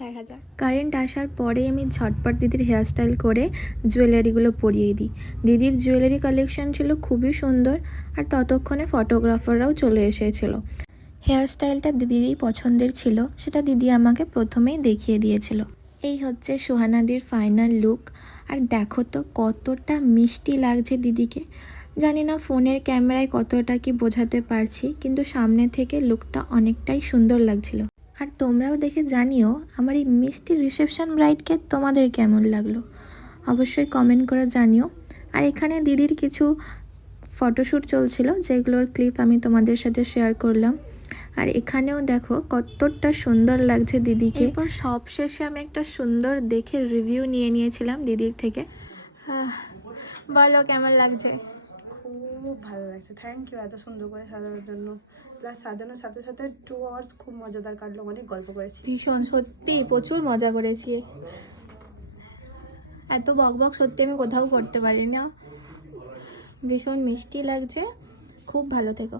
দেখা যাক। কারেন্ট আসার পরে আমি ঝটপট দিদির হেয়ারস্টাইল করে জুয়েলারিগুলো পরিয়ে দিই। দিদির জুয়েলারি কালেকশন ছিল খুবই সুন্দর, আর ততক্ষণে ফটোগ্রাফাররাও চলে এসেছিল। হেয়ারস্টাইলটা দিদিরই পছন্দের ছিল, সেটা দিদি আমাকে প্রথমেই দেখিয়ে দিয়েছিল। এই হচ্ছে সুহানাদির ফাইনাল লুক। আর দেখো তো কতটা মিষ্টি লাগছে দিদিকে। জানি না ফোনের ক্যামেরায় কতটা কি বোঝাতে পারছি, কিন্তু সামনে থেকে লুকটা অনেকটাই সুন্দর লাগছিল। আর তোমরাও দেখে জানিও আমার এই মিষ্টি রিসেপশন ব্রাইডকে তোমাদের কেমন লাগলো, অবশ্যই কমেন্ট করে জানিও। আর এখানে দিদির কিছু ফটোশ্যুট চলছিল, যেগুলোর ক্লিপ আমি তোমাদের সাথে শেয়ার করলাম। আর এখানেও দেখো কতটা সুন্দর লাগছে দিদিকে। এরপর সব শেষে আমি একটা সুন্দর দেখে রিভিউ নিয়ে নিয়েছিলাম দিদির থেকে। বলো কেমন লাগছে? খুব ভালো লাগছে, থ্যাংক ইউ এত সুন্দর করে সাজানোর জন্য। প্লাস সাজানোর সাথে সাথে 2 আওয়ার্স খুব মজাদার কাটলো, অনেক গল্প করেছি। ভীষণ, সত্যি প্রচুর মজা করেছি। এত বকবক সত্যি আমি কোথাও করতে পারি না। ভীষণ মিষ্টি লাগছে, খুব ভালো থেকো।